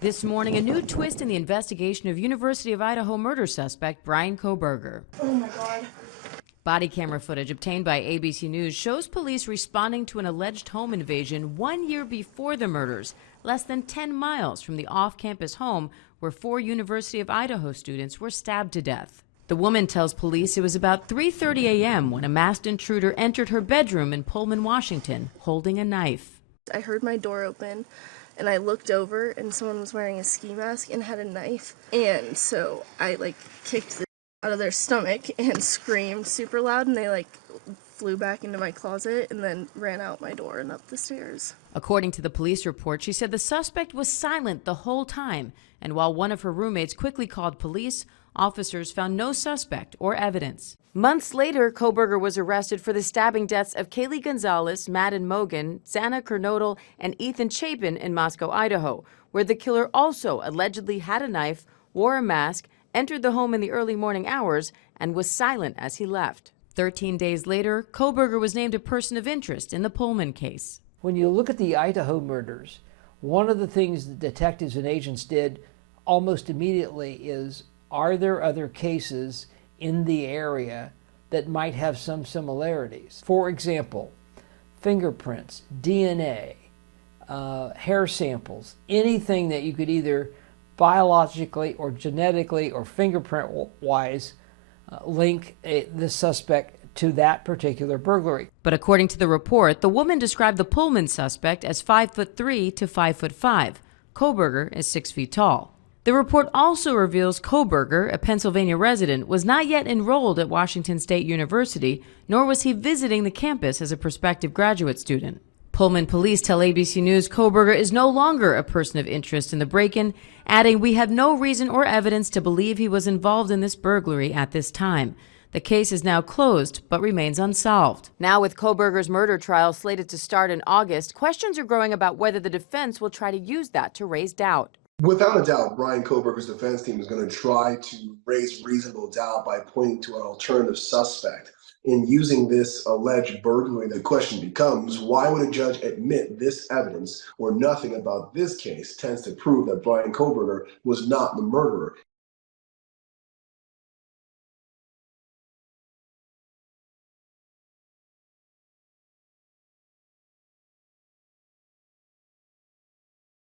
This morning, a new twist in the investigation of University of Idaho murder suspect Bryan Kohberger. Oh my God. Body camera footage obtained by ABC News shows police responding to an alleged home invasion 1 year before the murders, less than 10 miles from the off-campus home where 4 University of Idaho students were stabbed to death. The woman tells police it was about 3:30 a.m. when a masked intruder entered her bedroom in Pullman, Washington, holding a knife. I heard my door open and I looked over and someone was wearing a ski mask and had a knife. And so I kicked the out of their stomach and screamed super loud, and they flew back into my closet and then ran out my door and up the stairs. According to the police report, she said the suspect was silent the whole time, and while one of her roommates quickly called police, officers found no suspect or evidence. Months later, Kohberger was arrested for the stabbing deaths of Kaylee Gonzalez, Madden Mogan, Xana Kernodle, and Ethan Chapin in Moscow, Idaho, where the killer also allegedly had a knife, wore a mask, entered the home in the early morning hours, and was silent as he left. 13 days later, Kohberger was named a person of interest in the Pullman case. When you look at the Idaho murders, one of the things that detectives and agents did almost immediately is, are there other cases in the area that might have some similarities? For example, fingerprints, DNA, hair samples, anything that you could either biologically or genetically or fingerprint-wise link the suspect to that particular burglary. But according to the report, the woman described the Pullman suspect as 5'3" to 5'5". Kohberger is 6 feet tall. The report also reveals Kohberger, a Pennsylvania resident, was not yet enrolled at Washington State University, nor was he visiting the campus as a prospective graduate student. Pullman police tell ABC News Kohberger is no longer a person of interest in the break-in, adding, "We have no reason or evidence to believe he was involved in this burglary at this time." The case is now closed, but remains unsolved. Now, with Kohberger's murder trial slated to start in August, questions are growing about whether the defense will try to use that to raise doubt. Without a doubt, Bryan Kohberger's defense team is going to try to raise reasonable doubt by pointing to an alternative suspect. In using this alleged burglary, the question becomes, why would a judge admit this evidence where nothing about this case tends to prove that Bryan Kohberger was not the murderer?